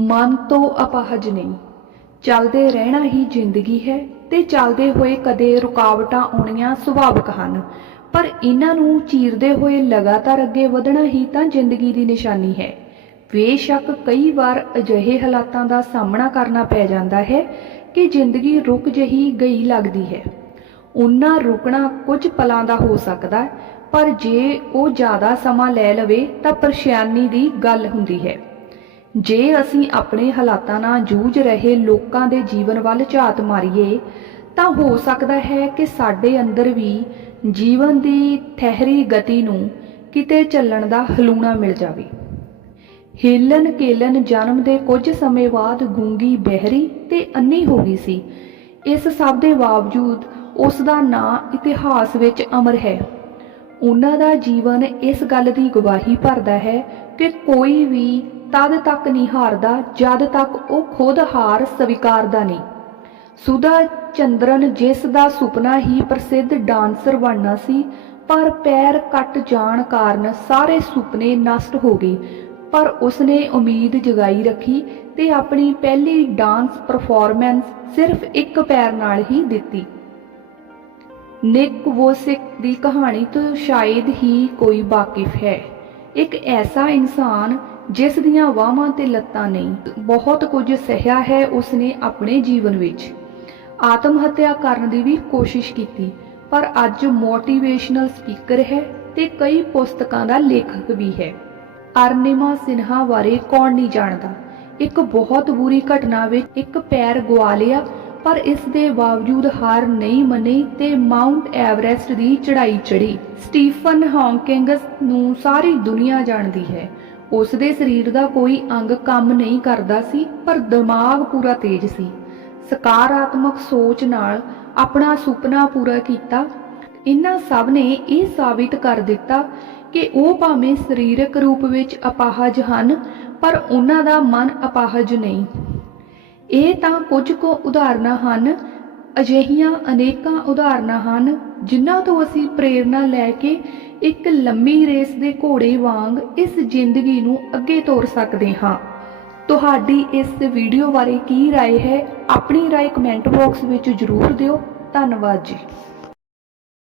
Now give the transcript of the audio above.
ਮਨ ਤੋਂ ਅਪਾਹਜ ਨਹੀਂ। ਚੱਲਦੇ ਰਹਿਣਾ ਹੀ ਜ਼ਿੰਦਗੀ ਹੈ ਤੇ ਚੱਲਦੇ ਹੋਏ ਕਦੇ ਰੁਕਾਵਟਾਂ ਆਉਣੀਆਂ ਸੁਭਾਵਿਕ ਹਨ। ਪਰ ਇਹਨਾਂ ਨੂੰ ਚੀਰਦੇ ਹੋਏ ਲਗਾਤਾਰ ਅੱਗੇ ਵਧਣਾ ਹੀ ਤਾਂ ਜ਼ਿੰਦਗੀ ਦੀ ਨਿਸ਼ਾਨੀ ਹੈ। ਬੇਸ਼ੱਕ ਕਈ ਵਾਰ ਅਜਿਹੇ ਹਾਲਾਤਾਂ ਦਾ ਸਾਹਮਣਾ ਕਰਨਾ ਪੈ ਜਾਂਦਾ ਹੈ ਕਿ ਜ਼ਿੰਦਗੀ ਰੁਕ ਜਹੀ ਗਈ ਲੱਗਦੀ ਹੈ। ਉਹਨਾਂ ਰੁਕਣਾ ਕੁਝ ਪਲਾਂ ਦਾ ਹੋ ਸਕਦਾ ਪਰ ਜੇ ਉਹ ਜ਼ਿਆਦਾ ਸਮਾਂ ਲੈ ਲਵੇ ਤਾਂ ਪਰੇਸ਼ਾਨੀ ਦੀ ਗੱਲ ਹੁੰਦੀ ਹੈ। ਜੇ ਅਸੀਂ ਆਪਣੇ ਹਾਲਾਤਾਂ ਨਾਲ ਜੂਝ ਰਹੇ ਲੋਕਾਂ ਦੇ ਜੀਵਨ ਵੱਲ ਝਾਤ ਮਾਰੀਏ, ਤਾਂ ਹੋ ਸਕਦਾ ਹੈ ਕਿ ਸਾਡੇ ਅੰਦਰ ਵੀ ਜੀਵਨ ਦੀ ਠਹਿਰੀ ਗਤੀ ਨੂੰ ਕਿਤੇ ਚੱਲਣ ਦਾ ਹਲੂਣਾ ਮਿਲ ਜਾਵੇ। ਹੇਲਨ ਕੇਲਨ ਜਨਮ ਦੇ ਕੁਝ ਸਮੇਂ ਬਾਅਦ ਗੂੰਗੀ ਬਹਿਰੀ ਤੇ ਅੰਨੀ ਹੋ ਗਈ ਸੀ। ਇਸ ਸਭ ਦੇ ਬਾਵਜੂਦ ਉਸ ਦਾ ਨਾਂ ਇਤਿਹਾਸ ਵਿੱਚ ਅਮਰ ਹੈ। ਉਹਨਾਂ ਦਾ ਜੀਵਨ ਇਸ ਗੱਲ ਦੀ ਗਵਾਹੀ ਭਰਦਾ ਹੈ ਕਿ ਕੋਈ ਵੀ ਤਦ ਤੱਕ ਨਹੀਂ ਹਾਰਦਾ, ਜਦ ਤੱਕ ਉਹ ਖੁਦ ਹਾਰ ਸਵੀਕਾਰਦਾ ਨਹੀਂ। ਸੁਧਾ ਚੰਦਰਨ ਜਿਸ ਦਾ ਸੁਪਨਾ ਹੀ ਪ੍ਰਸਿੱਧ ਡਾਂਸਰ ਬਣਨਾ ਸੀ, ਪਰ ਪੈਰ ਕੱਟ ਜਾਣ ਕਾਰਨ ਸਾਰੇ ਸੁਪਨੇ ਨਸ਼ਟ ਹੋ ਗਏ। ਪਰ ਉਸਨੇ ਉਮੀਦ ਜਗਾਈ ਰੱਖੀ ਤੇ ਆਪਣੀ ਪਹਿਲੀ ਡਾਂਸ ਪਰਫਾਰਮੈਂਸ ਸਿਰਫ ਇੱਕ ਪੈਰ ਨਾਲ ਹੀ ਦਿੱਤੀ। ਨਿਕ ਵੋਸਿਕ ਦੀ ਕਹਾਣੀ ਤੋਂ ਸ਼ਾਇਦ ਹੀ ਕੋਈ ਵਾਕਿਫ ਹੈ। ਇੱਕ ਐਸਾ ਇਨਸਾਨ ਜਿਸ ਦੀਆਂ ਬਾਹਾਂ ਤੇ ਲੱਤਾਂ ਨਹੀਂ ਬਹੁਤ ਕੁਝ ਸਹਿਆ ਹੈ ਉਸਨੇ ਆਪਣੇ ਜੀਵਨ ਵਿੱਚ। ਆਤਮ ਹੱਤਿਆ ਕਰਨ ਦੀ ਵੀ ਕੋਸ਼ਿਸ਼ ਕੀਤੀ, ਪਰ ਅੱਜ ਮੋਟੀਵੇਸ਼ਨਲ ਸਪੀਕਰ ਹੈ ਤੇ ਕਈ ਪੁਸਤਕਾਂ ਦਾ ਲੇਖਕ ਵੀ ਹੈ। ਅਰਨਿਮਾ ਸਿਨਹਾ ਬਾਰੇ ਕੌਣ ਨਹੀਂ ਜਾਣਦਾ। ਇੱਕ ਬਹੁਤ ਬੁਰੀ ਘਟਨਾ ਵਿੱਚ ਇੱਕ ਪੈਰ ਗਵਾ ਲਿਆ, ਪਰ ਇਸ ਦੇ ਬਾਵਜੂਦ ਹਾਰ ਨਹੀਂ ਮੰਨੀ ਤੇ ਮਾਉਂਟ ਐਵਰੈਸਟ ਦੀ ਚੜ੍ਹਾਈ ਚੜ੍ਹੀ। ਸਟੀਫਨ ਹੌਕਿੰਗਸ ਨੂੰ ਸਾਰੀ ਦੁਨੀਆ ਜਾਣਦੀ ਹੈ। ਉਸ ਦੇ ਸਰੀਰ ਦਾ ਕੋਈ ਅੰਗ ਕੰਮ ਨਹੀਂ ਕਰਦਾ ਸੀ, ਪਰ ਦਿਮਾਗ ਪੂਰਾ ਤੇਜ਼ ਸੀ। ਸਕਾਰਾਤਮਕ ਸੋਚ ਨਾਲ ਆਪਣਾ ਸੁਪਨਾ ਪੂਰਾ ਕੀਤਾ। ਇਹਨਾਂ ਸਭ ਨੇ ਇਹ ਸਾਬਿਤ ਕਰ ਦਿੱਤਾ ਕਿ ਉਹ ਭਾਵੇਂ ਸਰੀਰਕ ਰੂਪ ਵਿੱਚ ਅਪਾਹਜ ਹਨ, ਪਰ ਉਹਨਾਂ ਦਾ ਮਨ ਅਪਾਹਜ ਨਹੀਂ। ਇਹ ਤਾਂ ਕੁਝ ਕੁ ਉਦਾਹਰਨਾਂ ਹਨ, ਅਜਿਹੀਆਂ ਅਨੇਕਾਂ ਉਦਾਹਰਨਾਂ ਹਨ, ਜਿਨ੍ਹਾਂ ਤੋਂ ਅਸੀਂ ਪ੍ਰੇਰਣਾ ਲੈ ਕੇ ਇੱਕ ਲੰਮੀ ਰੇਸ ਦੇ ਘੋੜੇ ਵਾਂਗ ਇਸ ਜ਼ਿੰਦਗੀ ਨੂੰ ਅੱਗੇ ਤੋਰ ਸਕਦੇ ਹਾਂ ਤੁਹਾਡੀ ਇਸ ਵੀਡੀਓ ਬਾਰੇ ਕੀ رائے ਹੈ ਆਪਣੀ رائے ਕਮੈਂਟ ਬਾਕਸ ਵਿੱਚ ਜ਼ਰੂਰ ਦਿਓ ਧੰਨਵਾਦ ਜੀ